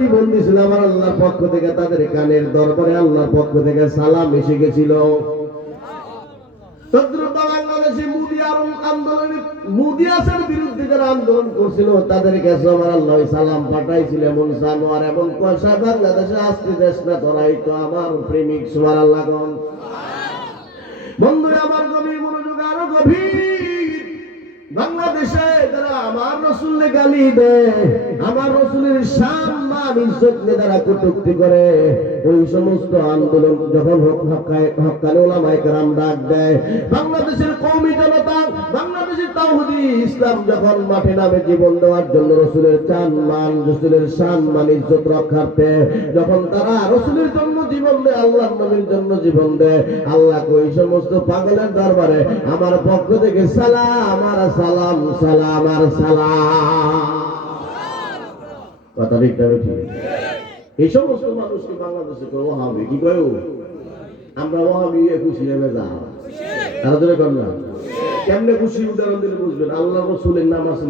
জীবন দিয়েছিল আমার আল্লাহর পক্ষ থেকে, তাদের কানের দরবারে আল্লাহর পক্ষ থেকে সালাম এসে গেছিল। বাংলাদেশে মুদিয়াসের বিরুদ্ধে যারা আন্দোলন করছিল তাদের কাছে আমার আল্লাহ সালাম পাঠাইছিল। এমন জানোয়ার এমন পয়সা বাংলাদেশে আসতে দেশ না ধরাই তো আমার প্রেমিক সুবহানাল্লাহ। বন্ধুরা আমার গভীর মনোযোগ, আরো গভীর। বাংলাদেশে যারা আমার রাসূলকে গালি দেয়, আমার রাসূলের সম্মান ইজ্জত নিয়ে যারা কটূক্তি করে, ওই সমস্ত আন্দোলন যখন হক্কানি উলামায়ে কেরাম ডাক দেয়, বাংলাদেশের কওমি জনতা, বাংলাদেশের তাওহীদি ইসলাম যখন মাঠে নামে জীবন দেওয়ার জন্য রাসূলের রাসূলের সম্মান ইজ্জত রক্ষার্থে যখন তারা রাসূলের জন্য জীবন দেয়, আল্লাহর নবীর জন্য জীবন দেয়, আল্লাহ ওই সমস্ত পাগলের দরবারে আমার পক্ষ থেকে সালাম আর সালাম, সালাম আর সালাম। কথা ঠিক ঠিক। এই সমস্ত মানুষকে বাংলাদেশে কেউ ওয়াহাবি কি কয়? আমরা ওয়াহাবি খুশি হয়ে যা তারা ধরে কর না। কেমনে খুশি উদাহরণ দিলে বুঝবেন। আল্লাহ রাসূলের নাম আছে